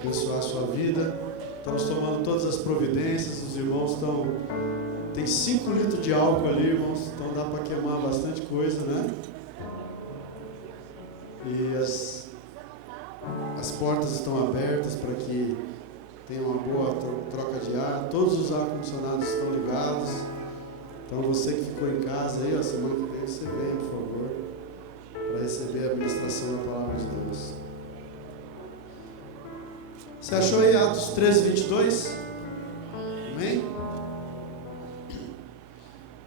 abençoar a sua vida. Estamos tomando todas as providências, os irmãos estão... Tem 5 litros de álcool ali, irmãos, então dá para queimar bastante coisa, né? E as portas estão abertas para que tenha uma boa troca de ar. Todos os ar-condicionados estão ligados. Então você que ficou em casa aí, ó, semana que vem você venha, por favor, para receber a ministração da Palavra de Deus. Você achou aí Atos 13, 22? Amém?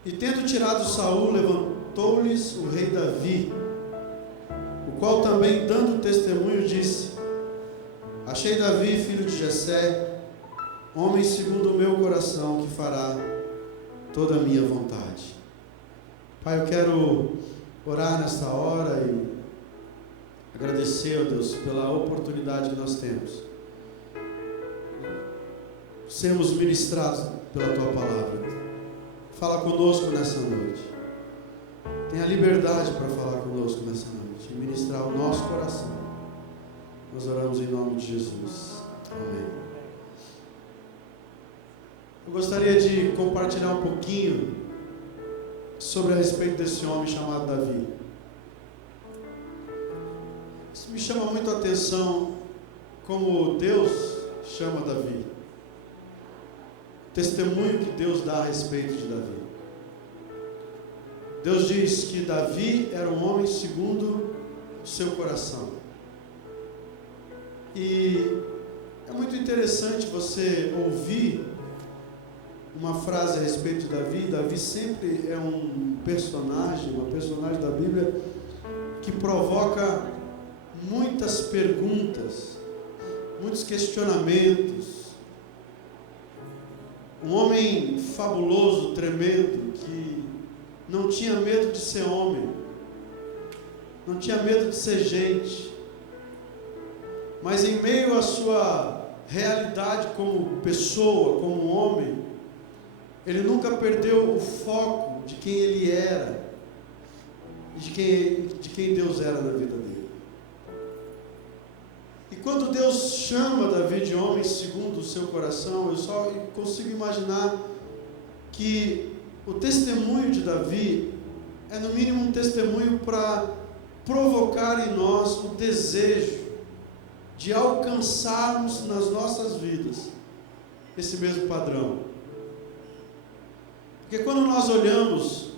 E tendo tirado Saul, levantou-lhes o rei Davi, o qual também, dando testemunho, disse: achei Davi, filho de Jessé, homem segundo o meu coração, que fará toda a minha vontade. Pai, eu quero orar nesta hora e agradecer, ó Deus, pela oportunidade que nós temos, sermos ministrados pela Tua Palavra. Fala conosco nessa noite. Tenha liberdade para falar conosco nessa noite e ministrar o nosso coração. Nós oramos em nome de Jesus. Amém. Eu gostaria de compartilhar um pouquinho sobre a respeito desse homem chamado Davi. Isso me chama muito a atenção, como Deus chama Davi. O testemunho que Deus dá a respeito de Davi. Deus diz que Davi era um homem segundo o seu coração. E é muito interessante você ouvir uma frase a respeito de Davi. Davi sempre é um personagem, uma personagem da Bíblia que provoca muitas perguntas, muitos questionamentos. Um homem fabuloso, tremendo, que não tinha medo de ser homem, não tinha medo de ser gente, mas em meio à sua realidade como pessoa, como homem, ele nunca perdeu o foco de quem ele era, de quem Deus era na vida dele. E quando Deus chama Davi de homem segundo o seu coração, eu só consigo imaginar que o testemunho de Davi é no mínimo um testemunho para provocar em nós o desejo de alcançarmos nas nossas vidas esse mesmo padrão. Porque quando nós olhamos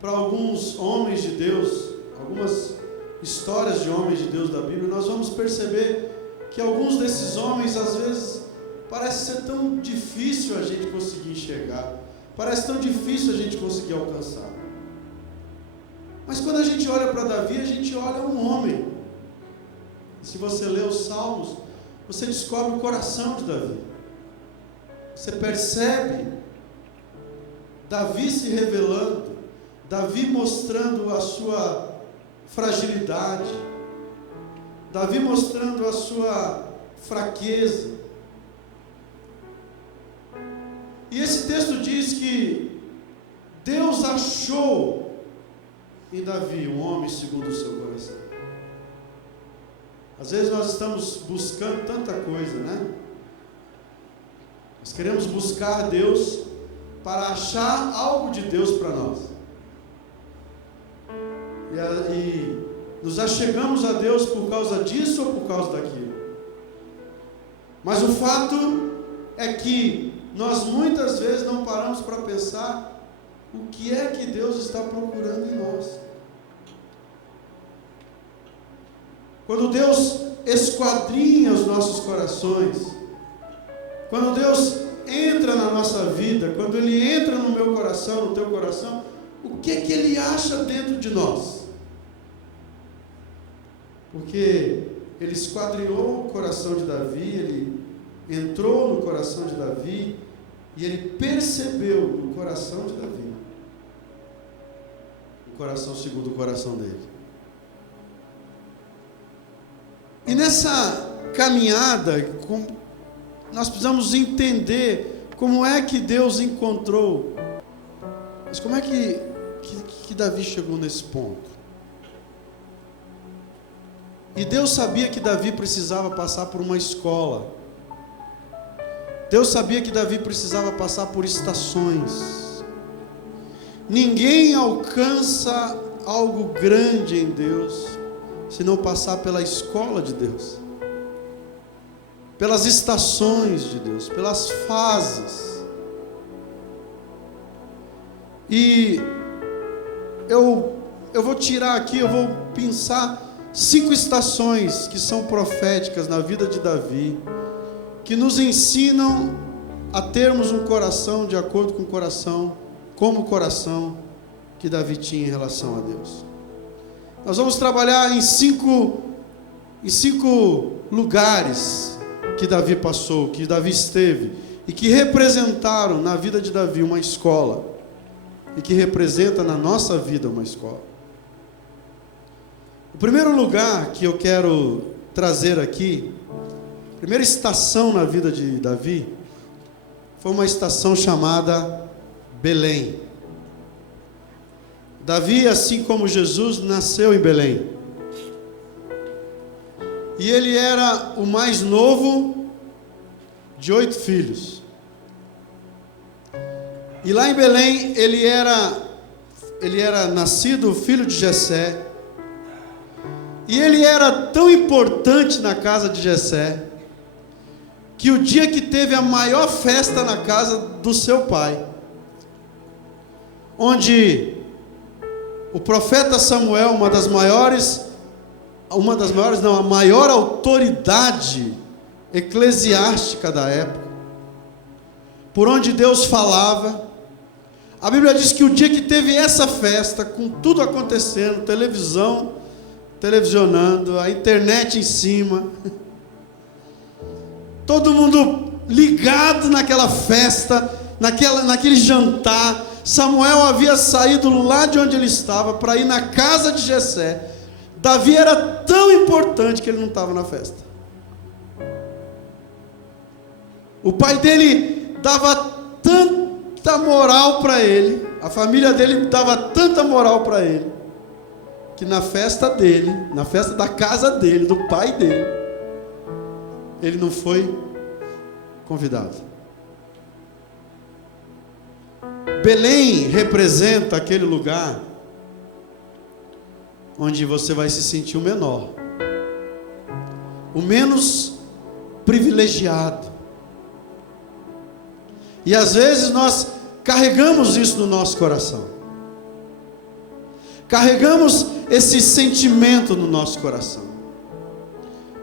para alguns homens de Deus, algumas histórias de homens de Deus da Bíblia, nós vamos perceber que alguns desses homens, às vezes, parece ser tão difícil a gente conseguir enxergar, parece tão difícil a gente conseguir alcançar. Mas quando a gente olha para Davi, a gente olha um homem. E se você lê os Salmos, você descobre o coração de Davi. Você percebe Davi se revelando, Davi mostrando a sua fragilidade, Davi mostrando a sua fraqueza. E esse texto diz que Deus achou em Davi um homem segundo o seu coração. Às vezes nós estamos buscando tanta coisa, né? Nós queremos buscar Deus para achar algo de Deus para nós. E nos achegamos a Deus por causa disso ou por causa daquilo. Mas o fato é que nós muitas vezes não paramos para pensar o que é que Deus está procurando em nós. Quando Deus esquadrinha os nossos corações, quando Deus entra na nossa vida, quando Ele entra no meu coração, no teu coração, o que é que Ele acha dentro de nós? Porque Ele esquadrinhou o coração de Davi, Ele entrou no coração de Davi e Ele percebeu no coração de Davi o coração segundo o coração dele. E nessa caminhada, nós precisamos entender como é que Deus encontrou, mas como é que Davi chegou nesse ponto. E Deus sabia que Davi precisava passar por uma escola. Deus sabia que Davi precisava passar por estações. Ninguém alcança algo grande em Deus se não passar pela escola de Deus, pelas estações de Deus, pelas fases. E eu vou tirar aqui, eu vou pensar 5 estações que são proféticas na vida de Davi, que nos ensinam a termos um coração de acordo com o coração, como o coração que Davi tinha em relação a Deus. Nós vamos trabalhar em cinco lugares que Davi passou, que Davi esteve, e que representaram na vida de Davi uma escola, e que representa na nossa vida uma escola. O primeiro lugar que eu quero trazer aqui, a primeira estação na vida de Davi, foi uma estação chamada Belém. Davi, assim como Jesus, nasceu em Belém. E ele era o mais novo de 8 filhos. E lá em Belém, ele era nascido filho de Jessé. E ele era tão importante na casa de Jessé, que o dia que teve a maior festa na casa do seu pai, onde o profeta Samuel, a maior autoridade eclesiástica da época, por onde Deus falava, a Bíblia diz que o dia que teve essa festa, com tudo acontecendo, televisionando, a internet em cima, todo mundo ligado naquela festa, naquele jantar. Samuel havia saído lá de onde ele estava para ir na casa de Jessé. Davi era tão importante que ele não estava na festa. O pai dele dava tanta moral para ele, a família dele dava tanta moral para ele, que na festa dele, na festa da casa dele, do pai dele, ele não foi convidado. Belém representa aquele lugar onde você vai se sentir o menor, o menos privilegiado. E às vezes nós carregamos isso no nosso coração. Carregamos esse sentimento no nosso coração,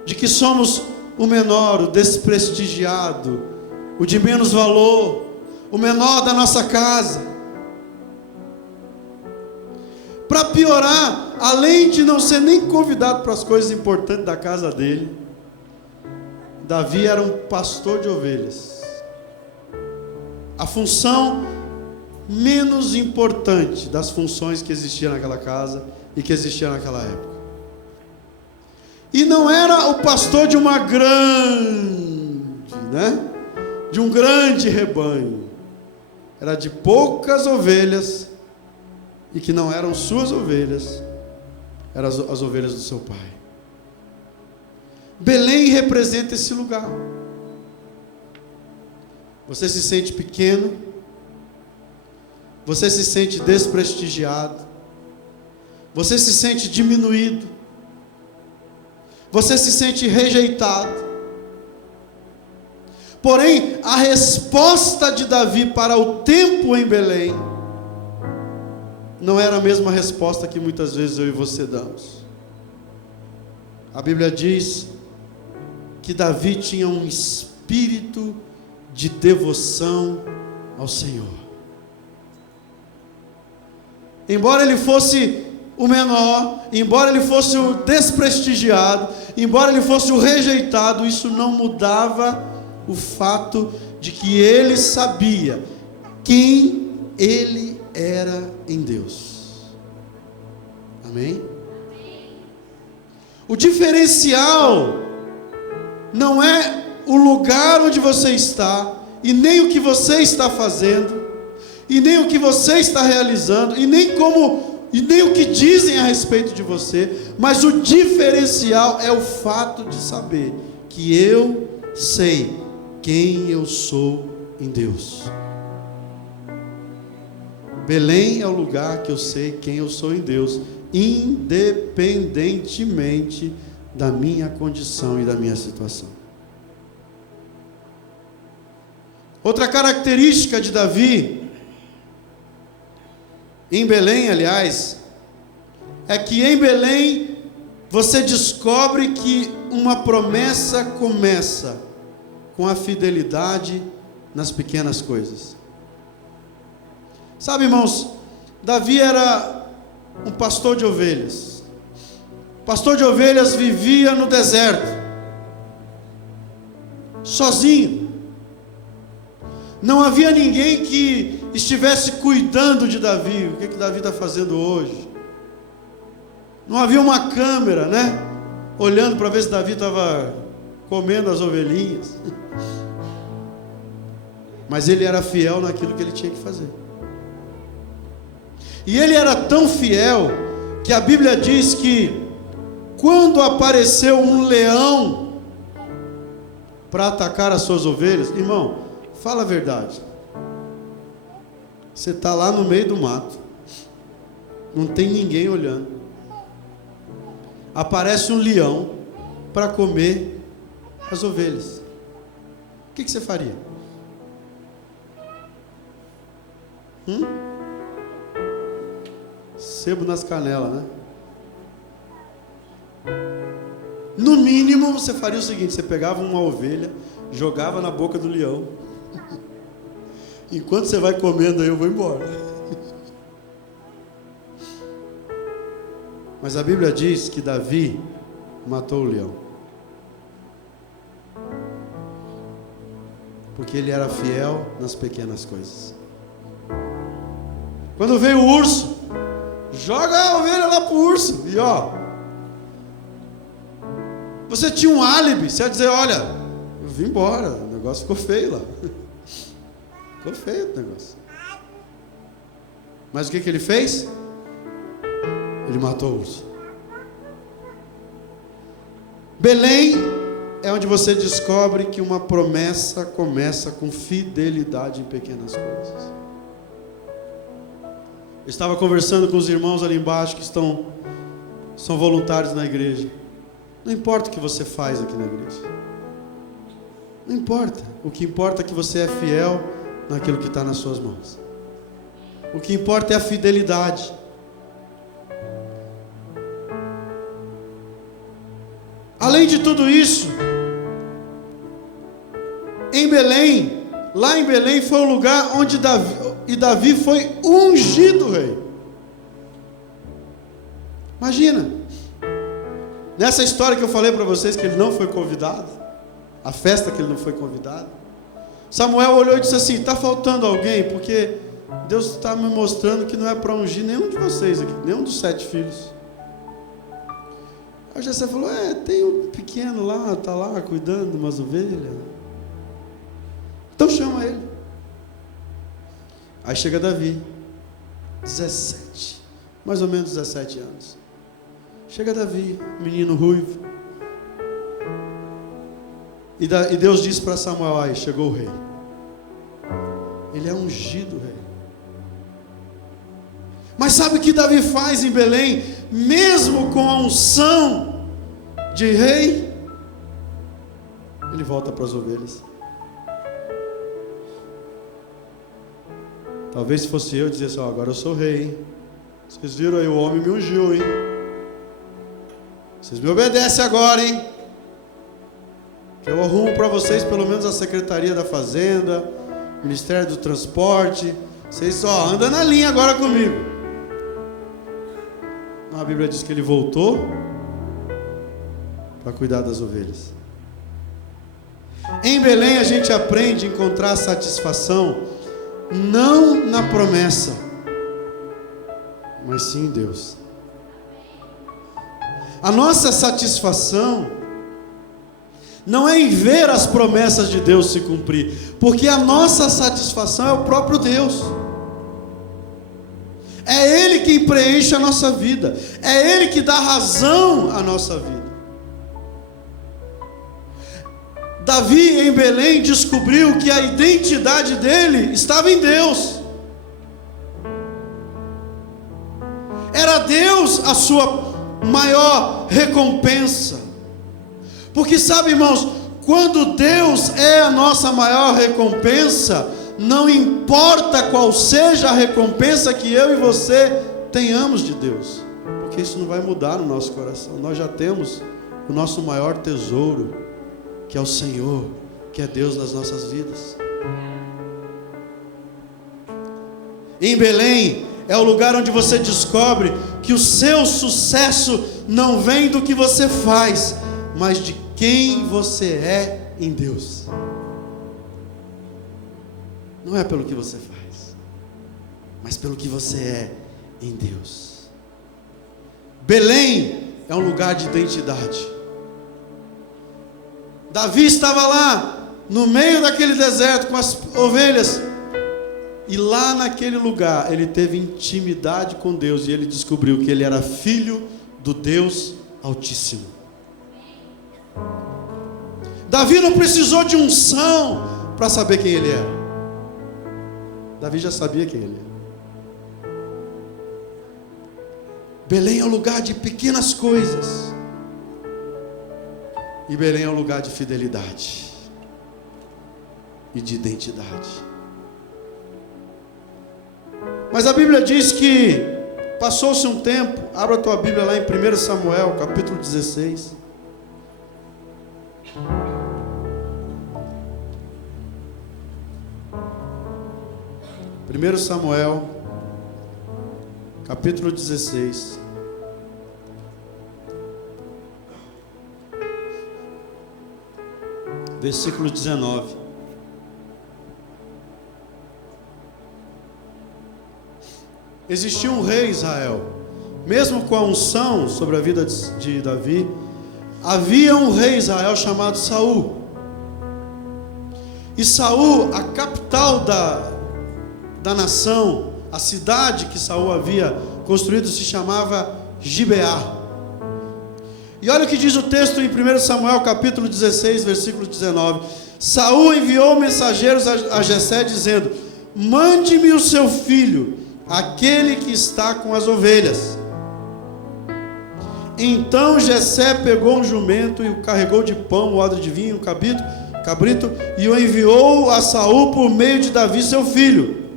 de que somos o menor, o desprestigiado, o de menos valor, o menor da nossa casa. Para piorar, além de não ser nem convidado para as coisas importantes da casa dele, Davi era um pastor de ovelhas. A função menos importante das funções que existiam naquela casa e que existiam naquela época. E não era o pastor de uma de um grande rebanho. Era de poucas ovelhas, e que não eram suas ovelhas, eram as ovelhas do seu pai. Belém representa esse lugar. Você se sente pequeno, você se sente desprestigiado, você se sente diminuído, você se sente rejeitado. Porém, a resposta de Davi para o tempo em Belém não era a mesma resposta que muitas vezes eu e você damos. A Bíblia diz que Davi tinha um espírito de devoção ao Senhor. Embora ele fosse o menor, embora ele fosse o desprestigiado, embora ele fosse o rejeitado, isso não mudava o fato de que ele sabia quem ele era em Deus. Amém? O diferencial não é o lugar onde você está, e nem o que você está fazendo, e nem o que você está realizando, e nem como e nem o que dizem a respeito de você, mas o diferencial é o fato de saber que eu sei quem eu sou em Deus. Belém é o lugar que eu sei quem eu sou em Deus, independentemente da minha condição e da minha situação. Outra característica de Davi, em Belém, aliás, é que em Belém você descobre que uma promessa começa com a fidelidade nas pequenas coisas. Sabe, irmãos, Davi era um pastor de ovelhas. Pastor de ovelhas vivia no deserto, sozinho. Não havia ninguém que estivesse cuidando de Davi. O que Davi está fazendo hoje? Não havia uma câmera, né? Olhando para ver se Davi estava comendo as ovelhinhas. Mas ele era fiel naquilo que ele tinha que fazer. E ele era tão fiel que a Bíblia diz que quando apareceu um leão para atacar as suas ovelhas, irmão, fala a verdade. Você está lá no meio do mato, não tem ninguém olhando. Aparece um leão para comer as ovelhas. O que você faria? Sebo nas canelas, né? No mínimo você faria o seguinte: você pegava uma ovelha, jogava na boca do leão. Enquanto você vai comendo aí, eu vou embora. Mas a Bíblia diz que Davi matou o leão, porque ele era fiel nas pequenas coisas. Quando veio o urso, joga a ovelha lá pro urso. E você tinha um álibi. Você ia dizer: olha, eu vim embora, o negócio ficou feio lá. Ficou feio o negócio. Mas o que ele fez? Ele matou o urso. Belém é onde você descobre que uma promessa começa com fidelidade em pequenas coisas. Eu estava conversando com os irmãos ali embaixo que são voluntários na igreja. Não importa o que você faz aqui na igreja. Não importa. O que importa é que você é fiel naquilo que está nas suas mãos. O que importa é a fidelidade. Além de tudo isso, em Belém, lá em Belém foi o lugar onde Davi foi ungido rei. Imagina, nessa história que eu falei para vocês que ele não foi convidado, a festa que ele não foi convidado, Samuel olhou e disse assim: está faltando alguém, porque Deus está me mostrando que não é para ungir nenhum de vocês aqui, nenhum dos 7 filhos. Aí Jessé falou: tem um pequeno lá, está lá cuidando de umas ovelhas. Então chama ele. Aí chega Davi, 17, mais ou menos 17 anos. Chega Davi, menino ruivo. E Deus disse para Samuel: aí chegou o rei. Ele é ungido rei. Mas sabe o que Davi faz em Belém? Mesmo com a unção de rei, ele volta para as ovelhas. Talvez se fosse eu, dizia assim: agora eu sou rei, hein? Vocês viram aí, o homem me ungiu, hein? Vocês me obedecem agora, hein? Que eu arrumo para vocês pelo menos a Secretaria da Fazenda, Ministério do Transporte. Vocês só andam na linha agora comigo. A Bíblia diz que ele voltou para cuidar das ovelhas. Em Belém a gente aprende a encontrar satisfação não na promessa, mas sim em Deus. A nossa satisfação não é em ver as promessas de Deus se cumprir, porque a nossa satisfação é o próprio Deus. É Ele quem preenche a nossa vida. É Ele que dá razão à nossa vida. Davi em Belém descobriu que a identidade dele estava em Deus. Era Deus a sua maior recompensa. Porque sabe, irmãos, quando Deus é a nossa maior recompensa, não importa qual seja a recompensa que eu e você tenhamos de Deus, porque isso não vai mudar no nosso coração. Nós já temos o nosso maior tesouro, que é o Senhor, que é Deus nas nossas vidas. Em Belém é o lugar onde você descobre que o seu sucesso não vem do que você faz, mas de quem você é em Deus. Não é pelo que você faz, mas pelo que você é em Deus. Belém é um lugar de identidade. Davi estava lá, no meio daquele deserto, com as ovelhas, e lá naquele lugar, ele teve intimidade com Deus, e ele descobriu que ele era filho do Deus Altíssimo. Davi não precisou de unção para saber quem ele era. Davi já sabia quem ele era. Belém é o lugar de pequenas coisas. E Belém é um lugar de fidelidade e de identidade. Mas a Bíblia diz que passou-se um tempo. Abra a tua Bíblia lá em 1 Samuel, capítulo 16. Primeiro Samuel, capítulo 16. Versículo 19. Existia um rei em Israel. Mesmo com a unção sobre a vida de Davi, havia um rei em Israel chamado Saul. E Saul, a capital da nação, a cidade que Saul havia construído, se chamava Gibeá. E olha o que diz o texto em 1 Samuel capítulo 16, versículo 19. Saul enviou mensageiros a Jessé dizendo: mande-me o seu filho, aquele que está com as ovelhas. Então Jessé pegou um jumento e o carregou de pão, odre de vinho, cabrito, e o enviou a Saul por meio de Davi seu filho.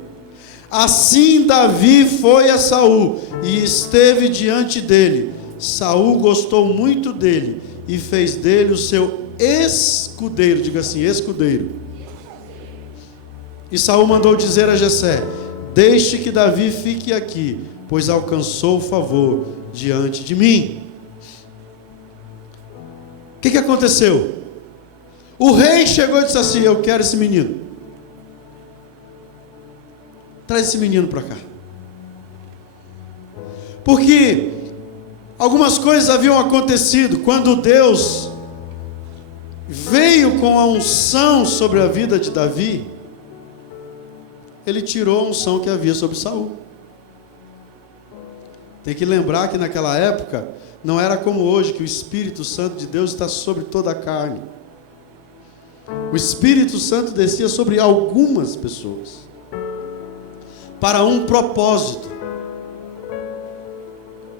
Assim Davi foi a Saul e esteve diante dele. Saul gostou muito dele e fez dele o seu escudeiro. Diga assim, escudeiro. E Saul mandou dizer a Jessé: deixe que Davi fique aqui, pois alcançou favor diante de mim. O que aconteceu? O rei chegou e disse assim: eu quero esse menino. Traz esse menino para cá. Porque algumas coisas haviam acontecido quando Deus veio com a unção sobre a vida de Davi. Ele tirou a unção que havia sobre Saul. Tem que lembrar que naquela época não era como hoje, que o Espírito Santo de Deus está sobre toda a carne. O Espírito Santo descia sobre algumas pessoas, para um propósito,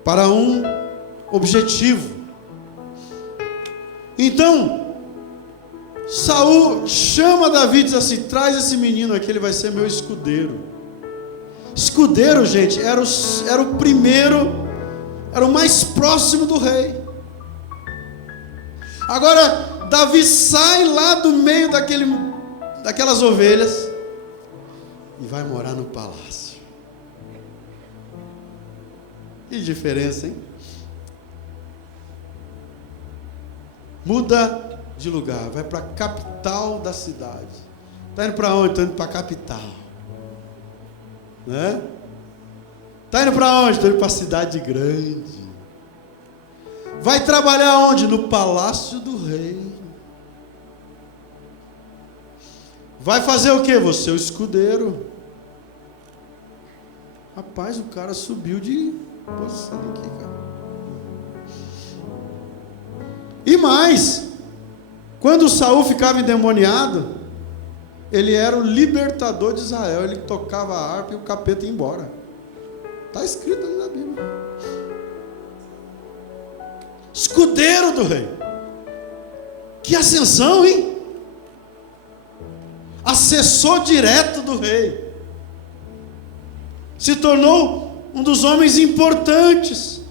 para um objetivo. Então Saul chama Davi e diz assim: traz esse menino aqui, ele vai ser meu escudeiro. Escudeiro, gente, era o primeiro, era o mais próximo do rei. Agora Davi sai lá do meio daquelas ovelhas e vai morar no palácio. Que diferença, hein? Muda de lugar, vai para a capital da cidade. Está indo para onde? Estou indo para a capital. Né? Está indo para onde? Estou indo para a cidade grande. Vai trabalhar onde? No palácio do rei. Vai fazer o que? Você é o escudeiro. Rapaz, o cara subiu de posição aqui, cara. E mais, quando Saul ficava endemoniado, ele era o libertador de Israel. Ele tocava a harpa e o capeta ia embora. Está escrito ali na Bíblia. Escudeiro do rei. Que ascensão, hein? Assessor direto do rei. Se tornou um dos homens importantes.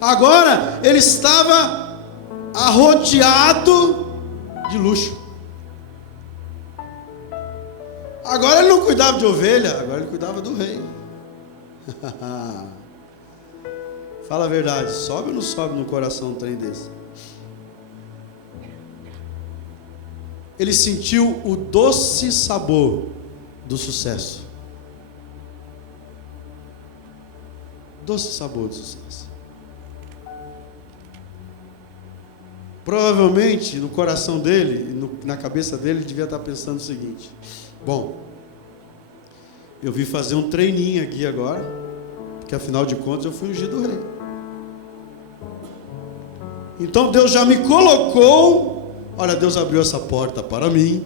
Agora ele estava arrodeado de luxo. Agora ele não cuidava de ovelha, agora ele cuidava do rei. Fala a verdade, sobe ou não sobe no coração um trem desse? Ele sentiu o doce sabor do sucesso. Doce sabor do sucesso. Provavelmente no coração dele, na cabeça dele, ele devia estar pensando o seguinte: bom, eu vim fazer um treininho aqui agora, porque afinal de contas eu fui ungido rei. Então Deus já me colocou, olha, Deus abriu essa porta para mim,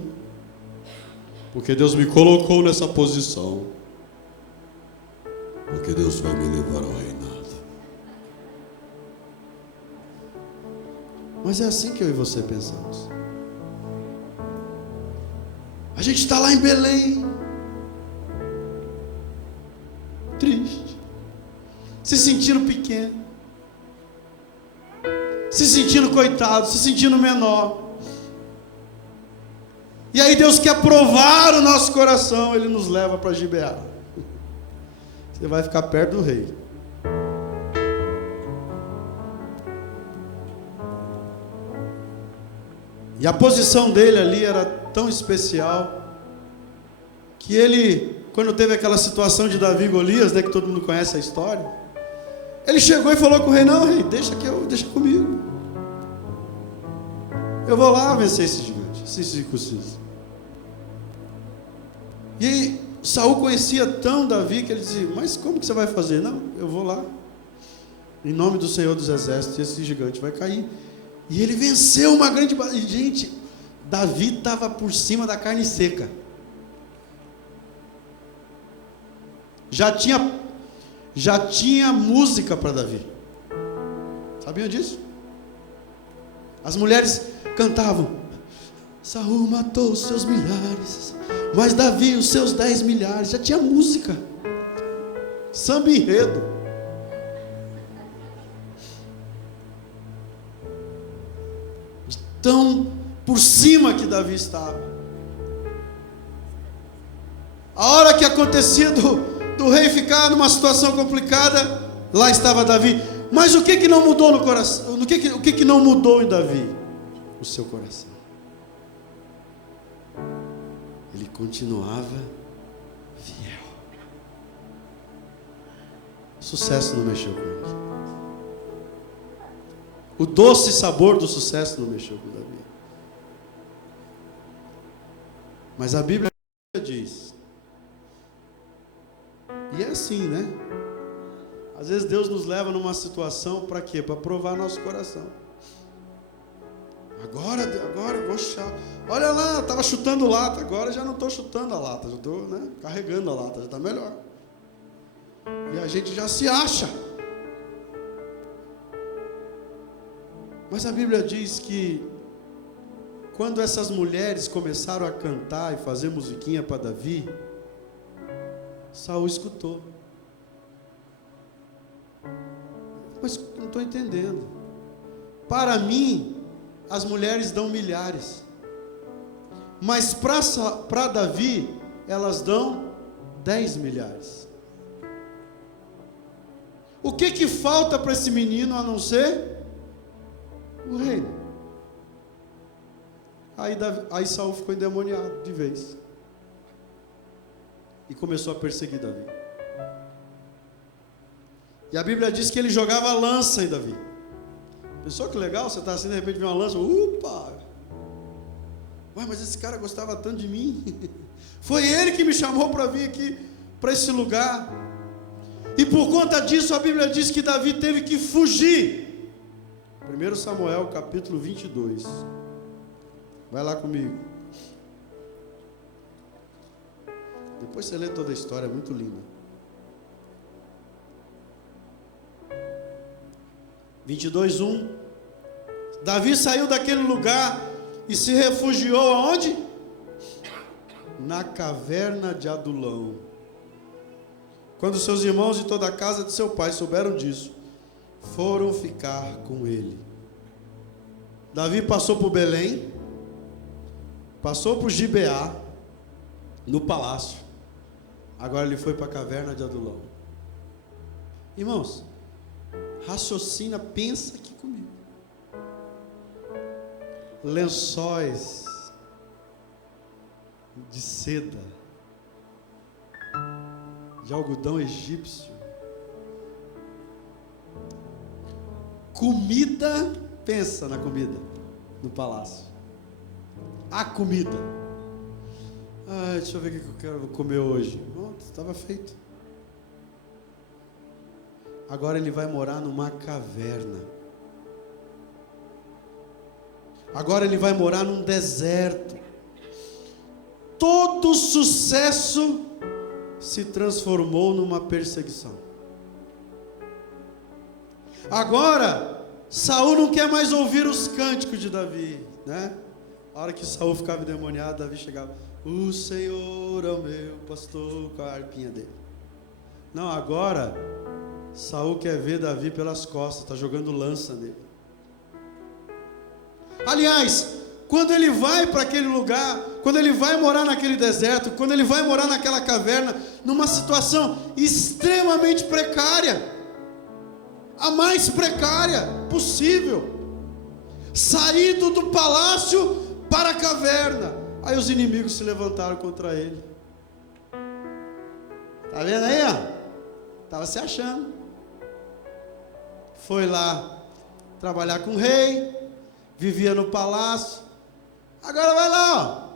porque Deus me colocou nessa posição, porque Deus vai me levar ao reinado. Mas é assim que eu e você pensamos. A gente está lá em Belém, triste, se sentindo pequeno, se sentindo coitado, se sentindo menor. E aí Deus quer provar o nosso coração, Ele nos leva para Gibeá. Você vai ficar perto do rei. E a posição dele ali era tão especial, que ele, quando teve aquela situação de Davi e Golias, né, que todo mundo conhece a história, ele chegou e falou com o rei: não, rei, deixa comigo. Eu vou lá vencer esse gigante, esse circunciso. E aí, Saul conhecia tão Davi que ele dizia: mas como que você vai fazer? Não, eu vou lá, em nome do Senhor dos Exércitos, esse gigante vai cair. E ele venceu uma grande batalha. Gente, Davi estava por cima da carne seca. Já tinha música para Davi. Sabiam disso? As mulheres cantavam: Saul matou os seus milhares, mas Davi os seus 10 milhares. Já tinha música. Samba enredo. Tão por cima que Davi estava. A hora que acontecia do rei ficar numa situação complicada, lá estava Davi. Mas o que não mudou no coração? O que não mudou em Davi? O seu coração. Ele continuava fiel. O sucesso não mexeu com ele. O doce sabor do sucesso não mexeu com Davi. Mas a Bíblia diz, e é assim, né? Às vezes Deus nos leva numa situação para quê? Para provar nosso coração. Agora eu vou chutar. Olha lá, estava chutando lata, agora já não estou chutando a lata, já estou, né, carregando a lata, já está melhor. E a gente já se acha. Mas a Bíblia diz que quando essas mulheres começaram a cantar e fazer musiquinha para Davi, Saul escutou. Mas não estou entendendo. Para mim, as mulheres dão milhares. Mas para Davi, elas dão 10 milhares. O que falta para esse menino a não ser o reino? Aí Saul ficou endemoniado de vez. E começou a perseguir Davi. E a Bíblia diz que ele jogava lança em Davi. Pensou que legal? Você está assim, de repente vê uma lança. Upa! Ué, mas esse cara gostava tanto de mim. Foi ele que me chamou para vir aqui para esse lugar. E por conta disso a Bíblia diz que Davi teve que fugir. 1 Samuel capítulo 22. Vai lá comigo. Depois você lê toda a história, é muito linda. 22:1. Davi saiu daquele lugar e se refugiou aonde? Na caverna de Adulão. Quando seus irmãos e toda a casa de seu pai souberam disso, foram ficar com ele. Davi passou por Belém, passou por Gibeá, no palácio. Agora ele foi para a caverna de Adulão. Irmãos, raciocina, pensa aqui comigo. Lençóis de seda, de algodão egípcio, comida, pensa na comida, no palácio, a comida, deixa eu ver o que eu quero comer hoje, pronto, estava feito. Agora ele vai morar numa caverna, agora ele vai morar num deserto. Todo sucesso se transformou numa perseguição. Agora, Saul não quer mais ouvir os cânticos de Davi, né? A hora que Saul ficava endemoniado, Davi chegava: o Senhor é o meu pastor, com a harpinha dele. Não, agora Saul quer ver Davi pelas costas, está jogando lança nele. Aliás, quando ele vai para aquele lugar, quando ele vai morar naquele deserto, quando ele vai morar naquela caverna, numa situação extremamente precária, a mais precária possível, saído do palácio para a caverna, aí os inimigos se levantaram contra ele. Tá vendo aí, ó? Estava se achando. Foi lá trabalhar com o rei, vivia no palácio. Agora vai lá, ó.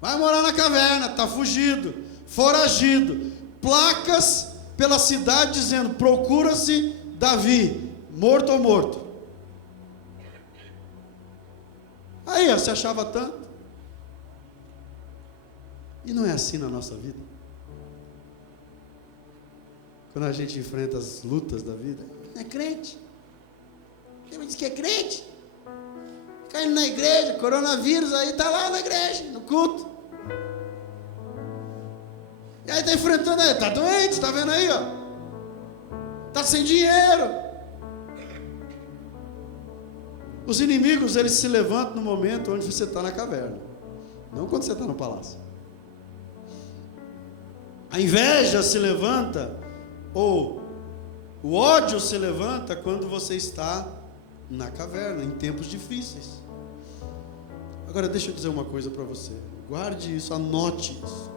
Vai morar na caverna, está fugido, foragido. Placas pela cidade dizendo: procura-se Davi, morto ou morto. Aí, ó, se achava tanto. E não é assim na nossa vida? Quando a gente enfrenta as lutas da vida, é crente. Quem me diz que é crente? Caindo na igreja, coronavírus aí, está lá na igreja, no culto. E aí está enfrentando, está doente, está vendo aí, ó. Está sem dinheiro. Os inimigos, eles se levantam no momento onde você está na caverna, não quando você está no palácio. A inveja se levanta, ou o ódio se levanta quando você está na caverna, em tempos difíceis. Agora deixa eu dizer uma coisa para você, guarde isso, anote isso.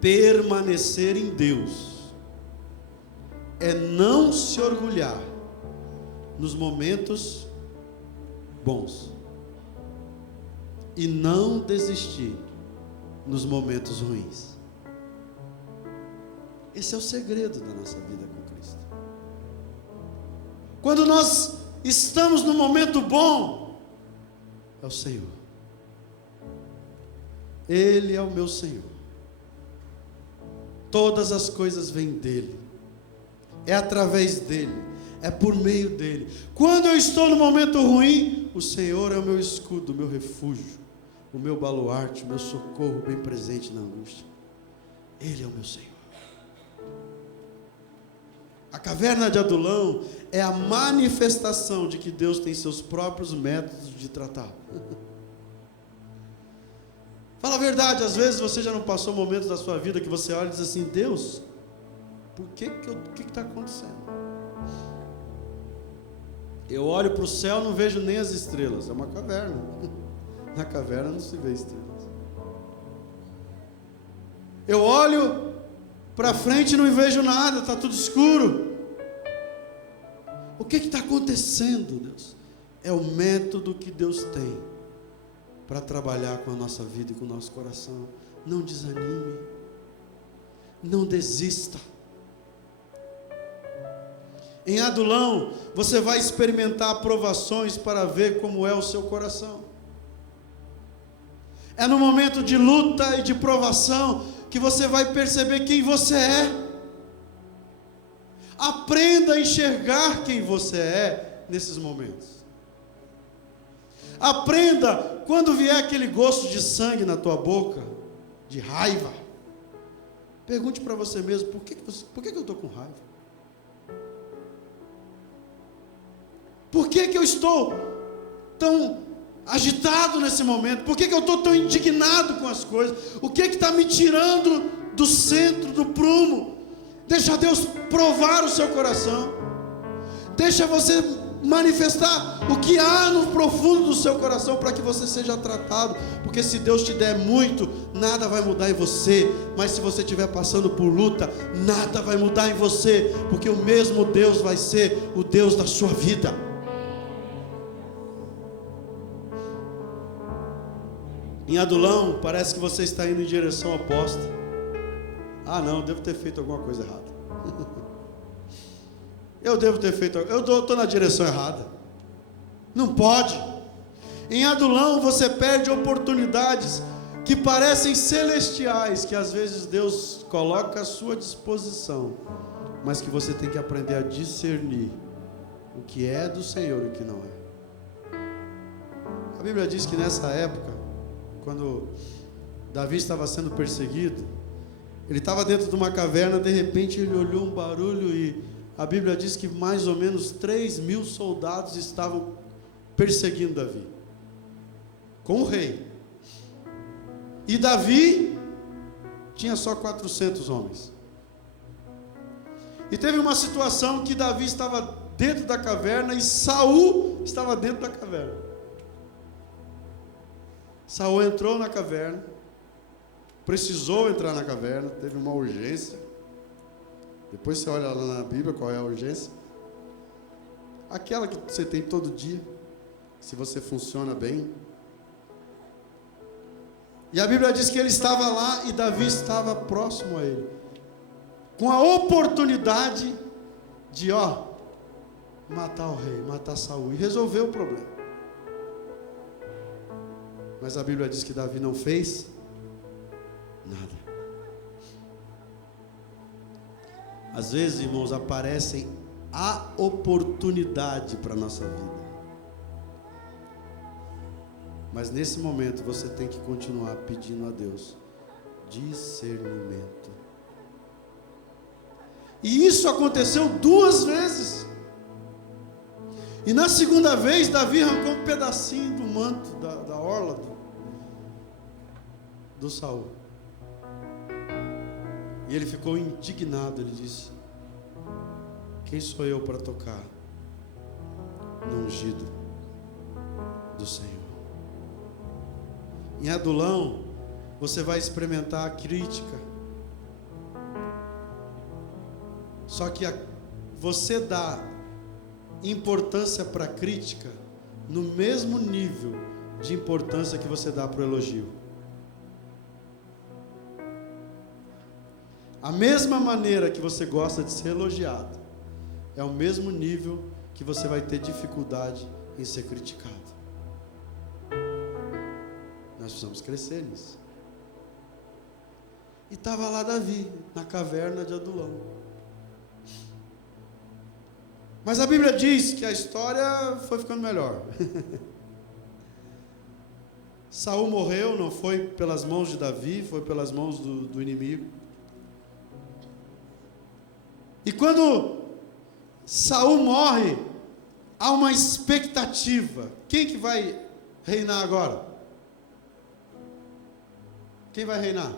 Permanecer em Deus é não se orgulhar nos momentos bons e não desistir nos momentos ruins. Esse é o segredo da nossa vida com Cristo. Quando nós estamos no momento bom, é o Senhor. Ele é o meu Senhor. Todas as coisas vêm dEle. É através dEle. É por meio dEle. Quando eu estou no momento ruim, o Senhor é o meu escudo, o meu refúgio, o meu baluarte, o meu socorro bem presente na angústia. Ele é o meu Senhor. A caverna de Adulão é a manifestação de que Deus tem seus próprios métodos de tratar. Fala a verdade, às vezes você já não passou momentos da sua vida que você olha e diz assim: Deus, por que está acontecendo? Eu olho para o céu, não vejo nem as estrelas, é uma caverna. Na caverna não se vê estrelas. Eu olho para frente e não vejo nada, está tudo escuro. O que está acontecendo, Deus? É o método que Deus tem para trabalhar com a nossa vida e com o nosso coração. Não desanime, não desista. Em Adulão, você vai experimentar provações para ver como é o seu coração. É no momento de luta e de provação que você vai perceber quem você é. Aprenda a enxergar quem você é nesses momentos. Aprenda, quando vier aquele gosto de sangue na tua boca, de raiva, pergunte para você mesmo, por que eu estou com raiva? Por que eu estou tão agitado nesse momento? Por que eu estou tão indignado com as coisas? O que está me tirando do centro, do prumo? Deixa Deus provar o seu coração. Deixa você manifestar o que há no profundo do seu coração, para que você seja tratado. Porque se Deus te der muito, nada vai mudar em você. Mas se você estiver passando por luta, nada vai mudar em você, porque o mesmo Deus vai ser o Deus da sua vida. Em Adulão, parece que você está indo em direção oposta. Ah não, eu devo ter feito alguma coisa errada. Eu estou na direção errada. Não pode. Em Adulão você perde oportunidades que parecem celestiais, que às vezes Deus coloca à sua disposição, mas que você tem que aprender a discernir o que é do Senhor e o que não é. A Bíblia diz que nessa época, quando Davi estava sendo perseguido, ele estava dentro de uma caverna, de repente ele olhou um barulho e a Bíblia diz que mais ou menos 3.000 soldados estavam perseguindo Davi, com o rei. E Davi tinha só 400 homens. E teve uma situação que Davi estava dentro da caverna e Saul estava dentro da caverna. Saul entrou na caverna, precisou entrar na caverna, teve uma urgência. Depois você olha lá na Bíblia qual é a urgência. Aquela que você tem todo dia, se você funciona bem. E a Bíblia diz que ele estava lá e Davi estava próximo a ele, com a oportunidade de matar o rei, matar Saul e resolver o problema. Mas a Bíblia diz que Davi não fez nada. Às vezes, irmãos, aparecem a oportunidade para a nossa vida. Mas nesse momento você tem que continuar pedindo a Deus discernimento. E isso aconteceu 2 vezes. E na segunda vez, Davi arrancou um pedacinho do manto, da orla do Saul. E ele ficou indignado, ele disse: quem sou eu para tocar no ungido do Senhor? Em Adulão, você vai experimentar a crítica. Só que você dá importância para a crítica no mesmo nível de importância que você dá para o elogio. A mesma maneira que você gosta de ser elogiado, é o mesmo nível que você vai ter dificuldade em ser criticado. Nós precisamos crescer nisso. E estava lá Davi, na caverna de Adulão. Mas a Bíblia diz que a história foi ficando melhor. Saul morreu, não foi pelas mãos de Davi, foi pelas mãos do inimigo. E quando Saul morre, há uma expectativa. Quem que vai reinar agora? Quem vai reinar?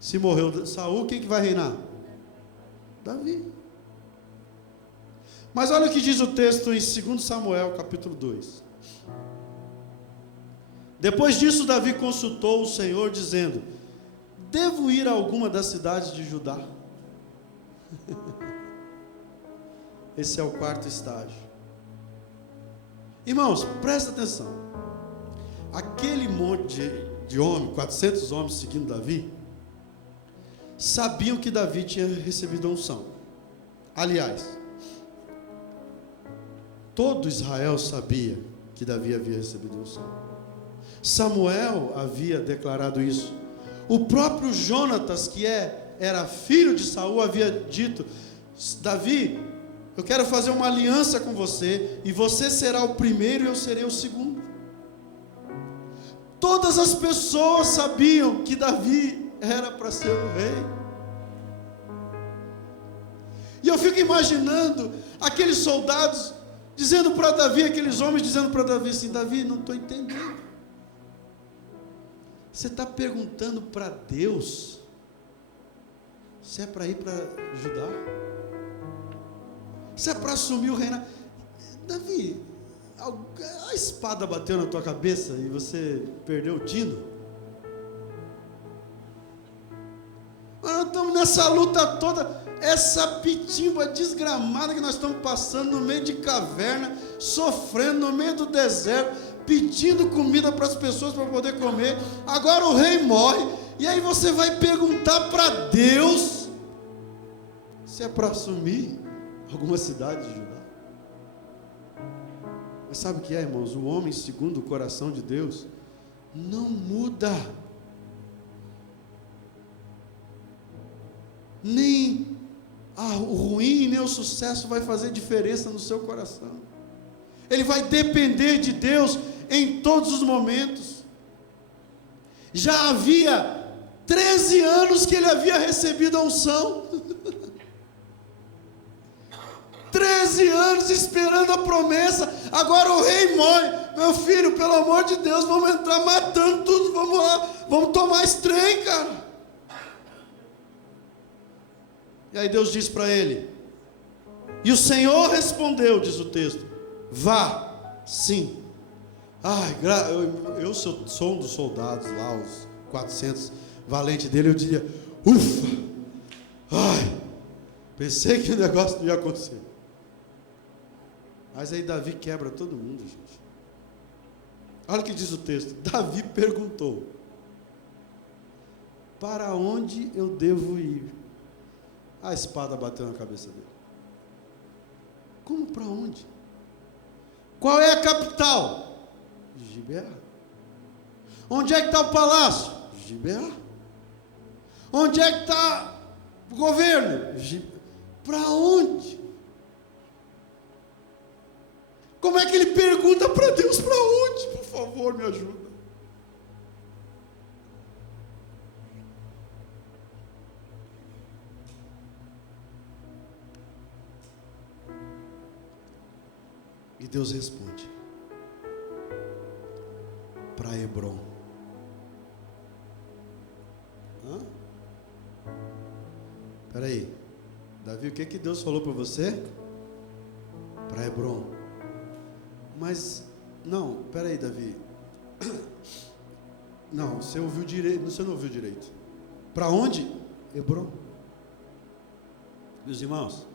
Se morreu Saul, quem que vai reinar? Davi. Mas olha o que diz o texto em 2 Samuel, capítulo 2. Depois disso, Davi consultou o Senhor, dizendo: devo ir a alguma das cidades de Judá? Esse é o 4º estágio. Irmãos, presta atenção. Aquele monte de homens, 400 homens seguindo Davi, sabiam que Davi tinha recebido a unção. Aliás, todo Israel sabia que Davi havia recebido a unção. Samuel havia declarado isso. O próprio Jonatas, que era filho de Saul, havia dito: Davi, eu quero fazer uma aliança com você, e você será o primeiro e eu serei o segundo. Todas as pessoas sabiam que Davi era para ser o rei. E eu fico imaginando aqueles soldados dizendo para Davi, aqueles homens dizendo para Davi assim: Davi, não estou entendendo. Você está perguntando para Deus se é para ir para Judá? Se é para assumir o reinado? Davi, a espada bateu na tua cabeça e você perdeu o tino? Nós estamos nessa luta toda, essa pitimba desgramada que nós estamos passando no meio de caverna, sofrendo no meio do deserto, pedindo comida para as pessoas para poder comer. Agora o rei morre, e aí você vai perguntar para Deus se é para assumir alguma cidade de Judá. Mas sabe o que é, irmãos? O homem segundo o coração de Deus não muda. Nem o ruim, nem o sucesso vai fazer diferença no seu coração. Ele vai depender de Deus em todos os momentos. Já havia 13 anos que ele havia recebido a unção. 13 anos esperando a promessa. Agora o rei morre. Meu filho, pelo amor de Deus, vamos entrar matando tudo. Vamos lá, vamos tomar esse trem, cara. E aí Deus disse para ele: e o Senhor respondeu, diz o texto: vá, sim. Ai, eu sou um dos soldados lá, os 400 valentes dele, eu diria: ufa, ai, pensei que o negócio não ia acontecer. Mas aí Davi quebra todo mundo, gente. Olha o que diz o texto. Davi perguntou: para onde eu devo ir? A espada bateu na cabeça dele. Como para onde? Qual é a capital? Gibeá. Onde é que está o palácio? Gibeá. Onde é que está o governo? Para onde? Como é que ele pergunta para Deus para onde? Por favor, me ajuda. E Deus responde: para Hebrom. Espera aí, Davi, o que Deus falou para você? Para Hebrom. Mas, não, espera aí, Davi. Não, você ouviu direito, você não ouviu direito. Para onde? Hebrom. Meus irmãos,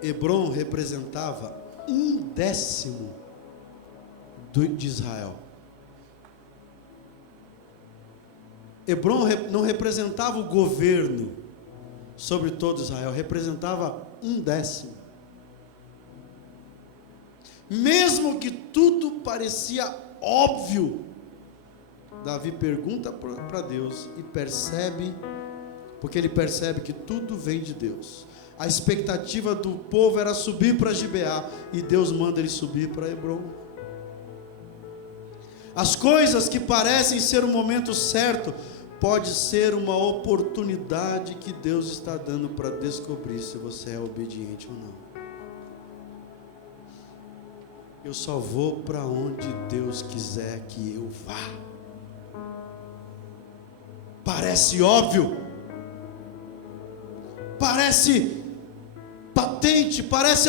Hebrom representava 1/10 de Israel. Hebrom não representava o governo sobre todo Israel, representava 1/10. Mesmo que tudo parecia óbvio, Davi pergunta para Deus e percebe, porque ele percebe que tudo vem de Deus. A expectativa do povo era subir para Gibeá, e Deus manda ele subir para Hebrom. As coisas que parecem ser o momento certo, pode ser uma oportunidade que Deus está dando para descobrir se você é obediente ou não. Eu só vou para onde Deus quiser que eu vá. Parece óbvio, parece patente, parece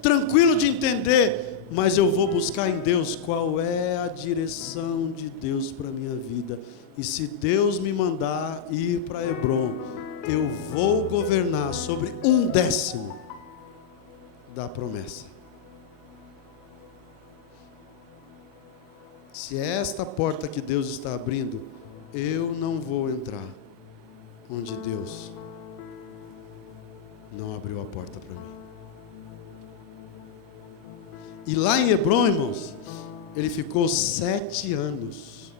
tranquilo de entender, mas eu vou buscar em Deus qual é a direção de Deus para a minha vida. E se Deus me mandar ir para Hebrom, eu vou governar sobre 1/10 da promessa. se é esta porta que Deus está abrindo, eu não vou entrar onde Deus não abriu a porta para mim. E lá em Hebrom, irmãos, ele ficou 7 anos.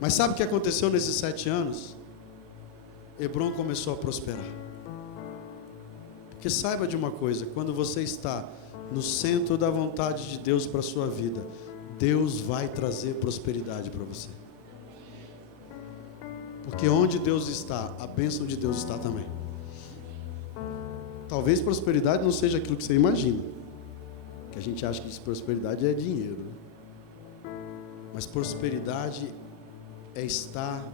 Mas sabe o que aconteceu nesses 7 anos? Hebrom começou a prosperar. Porque saiba de uma coisa, quando você está no centro da vontade de Deus para a sua vida, Deus vai trazer prosperidade para você. Porque onde Deus está, a bênção de Deus está também. Talvez prosperidade não seja aquilo que você imagina, que a gente acha que prosperidade é dinheiro, né? Mas prosperidade é estar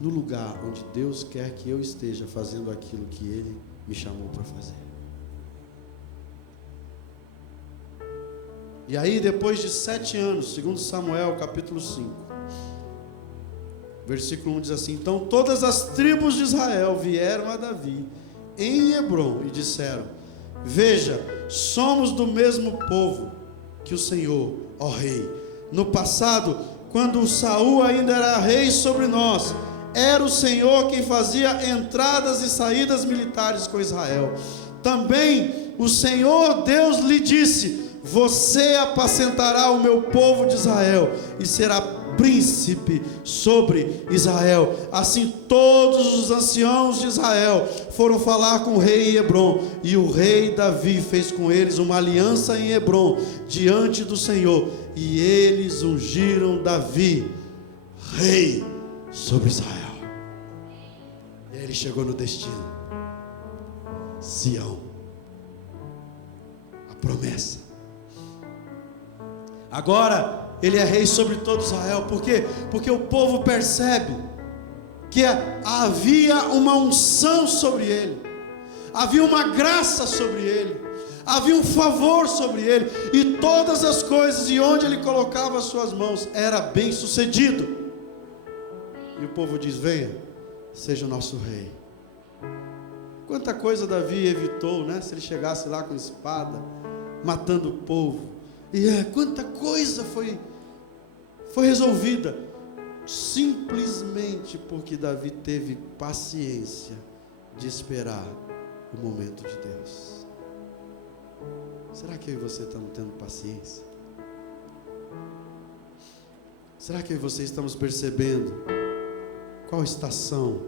no lugar onde Deus quer que eu esteja fazendo aquilo que Ele me chamou para fazer. E aí, depois de 7 anos, segundo Samuel, capítulo 5, versículo 1 diz assim: então todas as tribos de Israel vieram a Davi em Hebrom e disseram: veja, somos do mesmo povo que o Senhor, ó rei. No passado, quando Saul ainda era rei sobre nós, era o Senhor quem fazia entradas e saídas militares com Israel. Também o Senhor Deus lhe disse: você apacentará o meu povo de Israel e será príncipe sobre Israel. Assim todos os anciãos de Israel foram falar com o rei em Hebrom, e o rei Davi fez com eles uma aliança em Hebrom diante do Senhor, e eles ungiram Davi rei sobre Israel. E ele chegou no destino, Sião, a promessa. Agora ele é rei sobre todo Israel. Por quê? Porque o povo percebe que havia uma unção sobre ele, havia uma graça sobre ele, havia um favor sobre ele, e todas as coisas, e onde ele colocava as suas mãos, era bem sucedido. E o povo diz: venha, seja o nosso rei. Quanta coisa Davi evitou, né? Se ele chegasse lá com espada, matando o povo, e quanta coisa foi resolvida, simplesmente porque Davi teve paciência de esperar o momento de Deus. Será que eu e você estamos tendo paciência? Será que eu e você estamos percebendo qual estação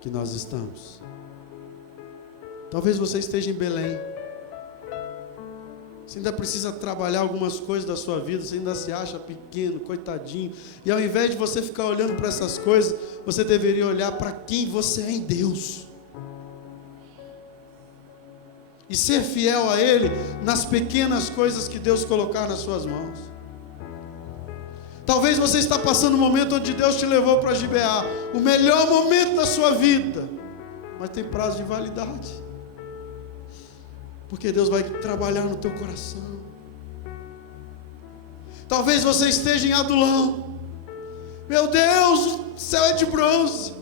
que nós estamos? Talvez você esteja em Belém. Você ainda precisa trabalhar algumas coisas da sua vida, você ainda se acha pequeno, coitadinho, e ao invés de você ficar olhando para essas coisas, você deveria olhar para quem você é em Deus, e ser fiel a Ele nas pequenas coisas que Deus colocar nas suas mãos. Talvez você está passando um momento onde Deus te levou para Gibeá, o melhor momento da sua vida, mas tem prazo de validade, porque Deus vai trabalhar no teu coração. Talvez você esteja em Adulão. Meu Deus, o céu é de bronze.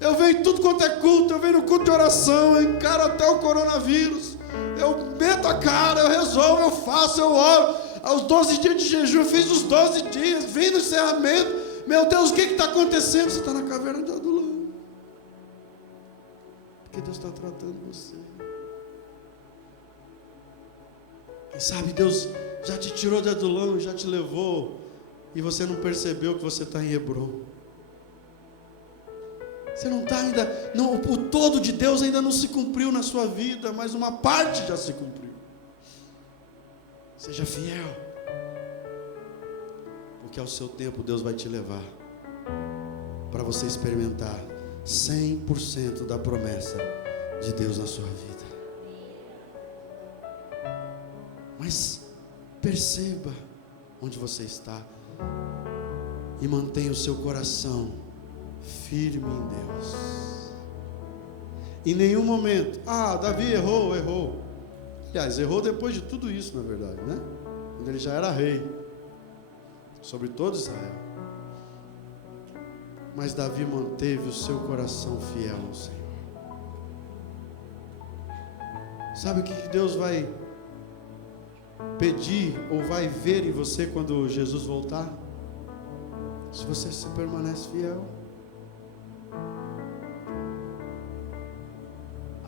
Eu venho em tudo quanto é culto, eu venho no culto de oração, eu encaro até o coronavírus, eu meto a cara, eu resolvo, eu faço, eu oro. Aos 12 dias de jejum, eu fiz os 12 dias, vim no encerramento. Meu Deus, o que está acontecendo? Você está na caverna de Adulão, porque Deus está tratando você. Quem sabe Deus já te tirou de Adulão e já te levou, e você não percebeu que você está em Hebrom. Você não está ainda, não, o todo de Deus ainda não se cumpriu na sua vida, mas uma parte já se cumpriu. Seja fiel, porque ao seu tempo Deus vai te levar para você experimentar 100% da promessa de Deus na sua vida. Mas perceba onde você está e mantenha o seu coração firme em Deus. Em nenhum momento, Davi errou. Aliás, errou depois de tudo isso, na verdade, né? Quando ele já era rei sobre todo Israel. Mas Davi manteve o seu coração fiel ao Senhor. Sabe o que Deus vai pedir ou vai ver em você quando Jesus voltar? Se você se permanece fiel.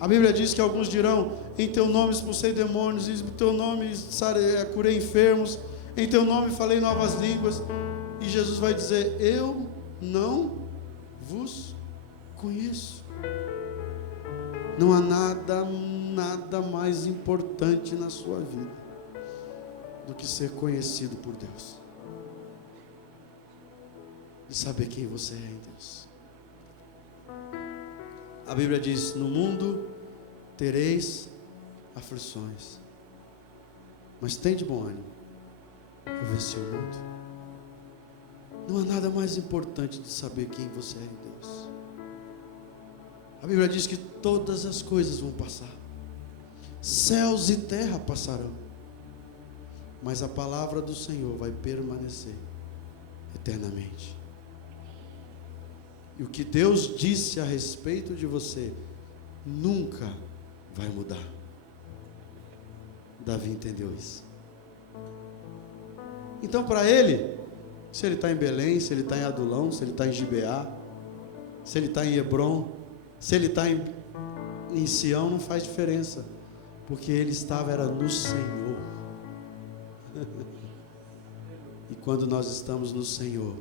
A Bíblia diz que alguns dirão: em teu nome expulsei demônios, em teu nome curei enfermos, em teu nome falei novas línguas. E Jesus vai dizer: eu não vos conheço. Não há nada mais importante na sua vida do que ser conhecido por Deus, de saber quem você é em Deus. A Bíblia diz: no mundo tereis aflições, mas tende bom ânimo, eu venci o mundo. Não há nada mais importante de saber quem você é em Deus. A Bíblia diz que todas as coisas vão passar, céus e terra passarão, mas a palavra do Senhor vai permanecer eternamente. E o que Deus disse a respeito de você nunca vai mudar. Davi entendeu isso. Então, para ele, se ele está em Belém, se ele está em Adulão, se ele está em Gibeá, se ele está em Hebron, se ele está em Sião, não faz diferença, porque ele era no Senhor. E quando nós estamos no Senhor,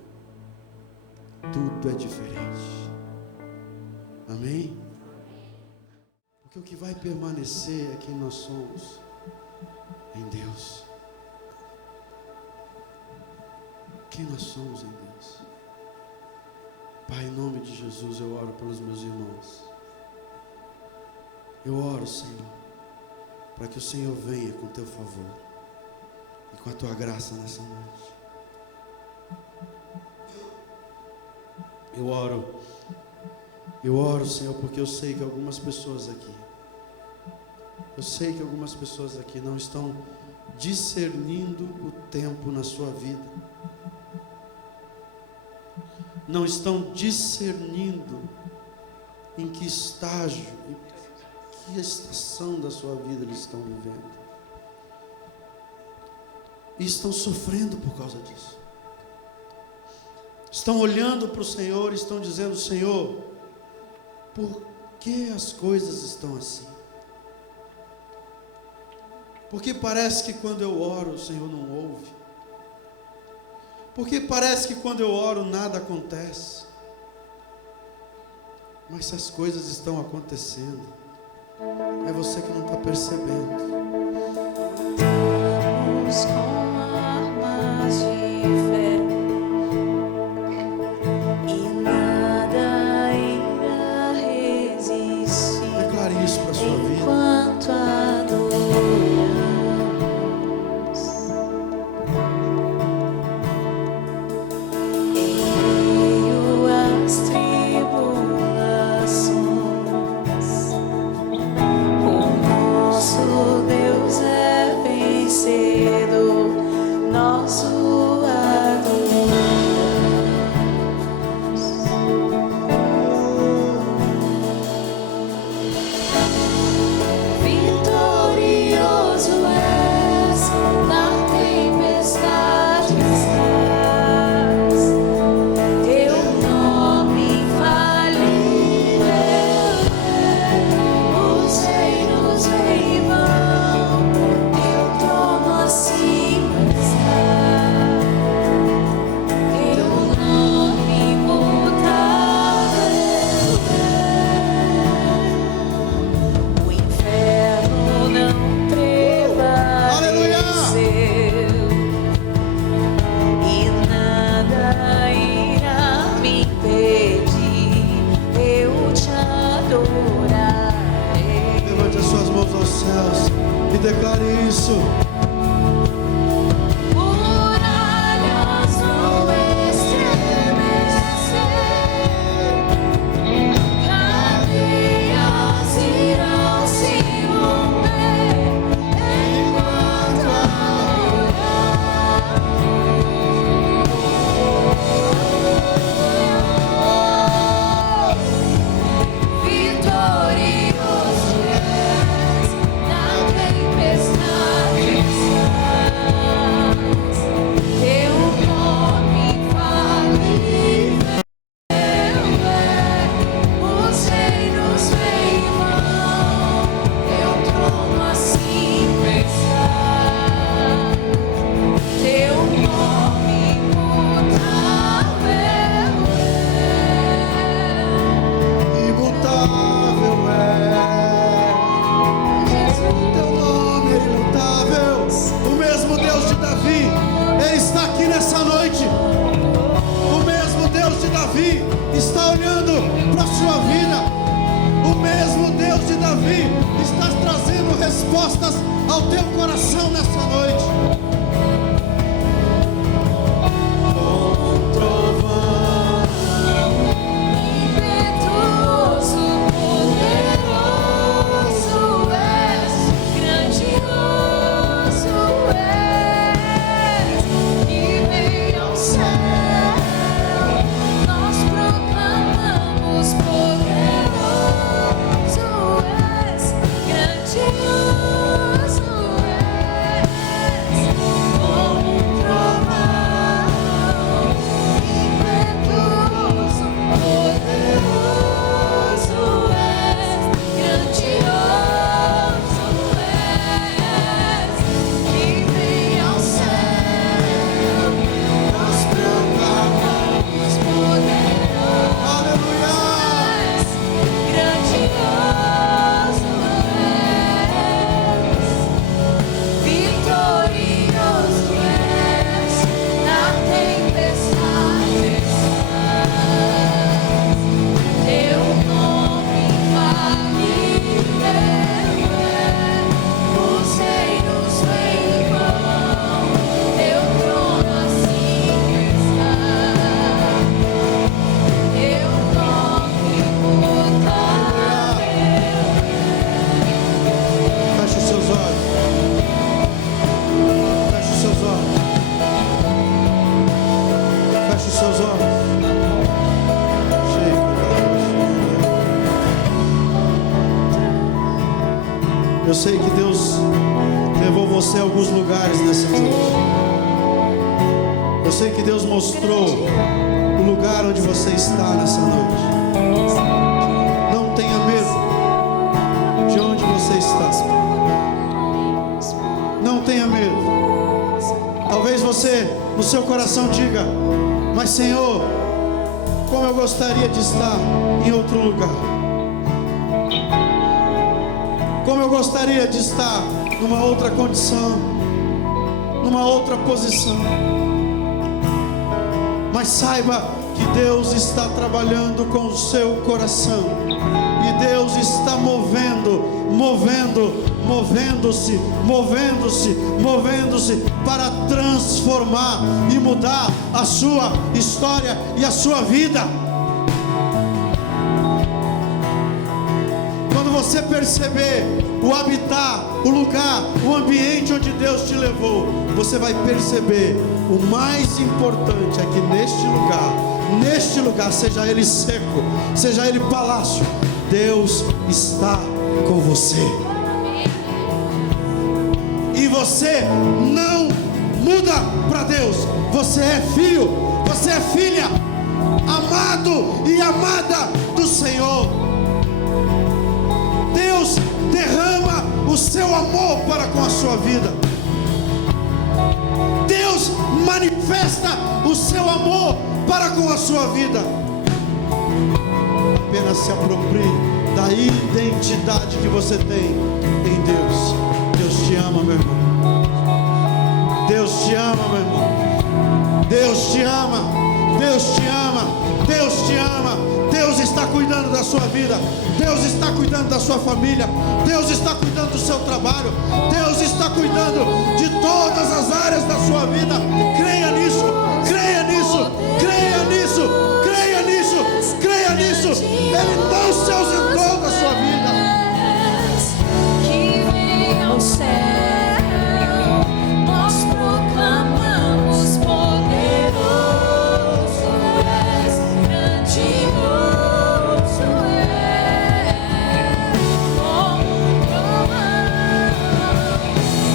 tudo é diferente. Amém? Porque o que vai permanecer é quem nós somos em Deus. Quem nós somos em Deus. Pai, em nome de Jesus, eu oro pelos meus irmãos. Eu oro, Senhor, para que o Senhor venha com teu favor e com a tua graça nessa noite. Eu oro, Senhor, porque eu sei que algumas pessoas aqui não estão discernindo o tempo na sua vida, não estão discernindo em que estágio, em que estação da sua vida eles estão vivendo, e estão sofrendo por causa disso. Estão olhando para o Senhor e estão dizendo: Senhor, por que as coisas estão assim? Porque parece que quando eu oro o Senhor não ouve. Porque parece que quando eu oro nada acontece. Mas se as coisas estão acontecendo, é você que não está percebendo. Estamos com armas de fé e nada irá resistir. Declare isso para a sua vida. Enquanto adoramos, em meio às tribulações, o nosso Deus é vencedor, nós o adoramos. Vitorioso és, na tempestade estás, teu nome infalível é, os reinos em vão, teu trono acima está, teu nome imutável é, o inferno não prevaleceu e nada irá me impedir, eu te adorarei. Levante as suas mãos aos céus e declare isso. Muralhas vão estremecer, cadeias irão se romper, enquanto adoramos. Vitorioso és, na tempestade ouvir, estás trazendo respostas ao teu coração nessa noite. Eu sei que Deus levou você a alguns lugares nessa noite. Eu sei que Deus mostrou o lugar onde você está nessa noite. Não tenha medo de onde você está. Não tenha medo. Talvez você no seu coração diga: mas Senhor, como eu gostaria de estar em outro lugar. Como eu gostaria de estar numa outra condição, numa outra posição. Mas saiba que Deus está trabalhando com o seu coração. E Deus está movendo-se para transformar e mudar a sua história e a sua vida. Você perceber o habitat, o lugar, o ambiente onde Deus te levou, você vai perceber o mais importante é que neste lugar, seja ele seco, seja ele palácio, Deus está com você. E você não muda para Deus. Você é filho, você é filha, amado e amada do Senhor. Deus derrama o seu amor para com a sua vida. Deus manifesta o seu amor para com a sua vida. Apenas se aproprie da identidade que você tem em Deus. Deus te ama, meu irmão. Deus te ama, meu irmão. Deus te ama. Deus te ama. Deus te ama. Deus está cuidando da sua vida. Deus está cuidando da sua família. Deus está cuidando do seu trabalho. Deus está cuidando de todas as áreas da sua vida. Creia nisso, creia nisso, creia nisso, creia nisso, creia nisso. Ele não se ausentou da sua vida. Que venha ao céu, nós proclamamos poderoso és, grandioso és, como trovão,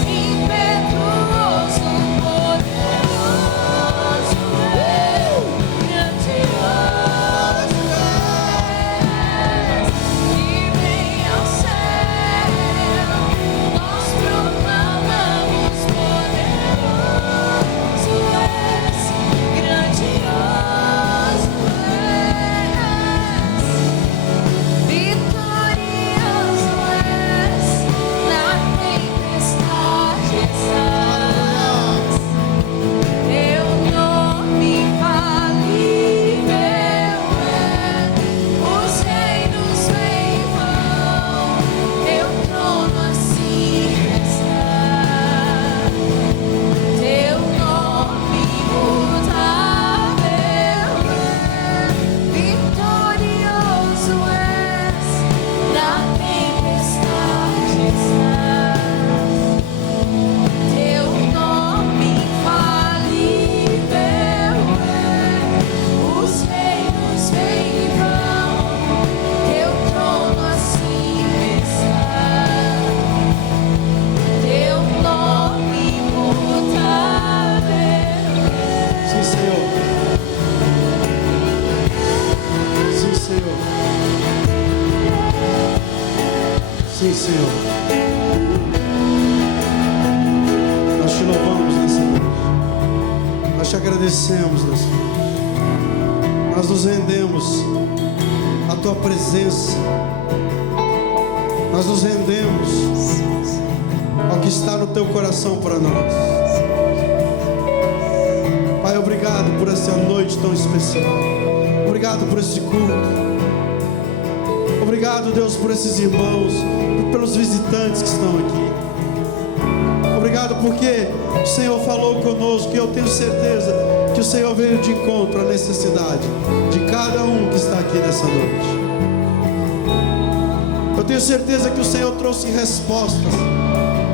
impetuoso, poderoso. agradecemos, Deus. Nós nos rendemos à Tua presença. Nós nos rendemos ao que está no Teu coração para nós. Pai, obrigado por essa noite tão especial. Obrigado por esse culto. Obrigado, Deus, por esses irmãos, pelos visitantes que estão aqui. Obrigado porque o Senhor falou conosco e eu tenho certeza que o Senhor veio de encontro à necessidade de cada um que está aqui nessa noite. Eu tenho certeza que o Senhor trouxe respostas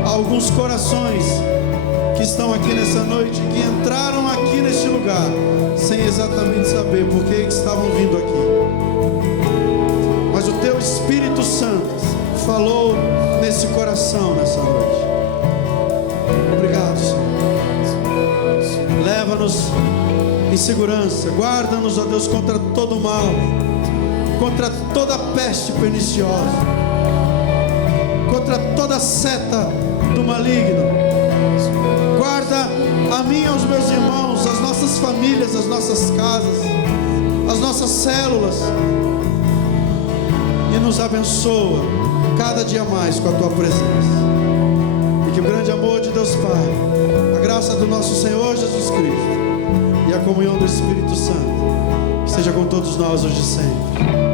a alguns corações que estão aqui nessa noite, que entraram aqui neste lugar sem exatamente saber por que estavam vindo aqui. Mas o Teu Espírito Santo falou nesse coração nessa noite. Obrigado, Senhor. Leva-nos em segurança. Guarda-nos, ó Deus, contra todo mal, contra toda peste perniciosa, contra toda seta do maligno. Guarda a mim e aos meus irmãos, as nossas famílias, as nossas casas, as nossas células. E nos abençoa cada dia mais com a Tua presença. E que o grande amor de Deus Pai, a graça do nosso Senhor Jesus Cristo e a comunhão do Espírito Santo esteja com todos nós hoje e sempre.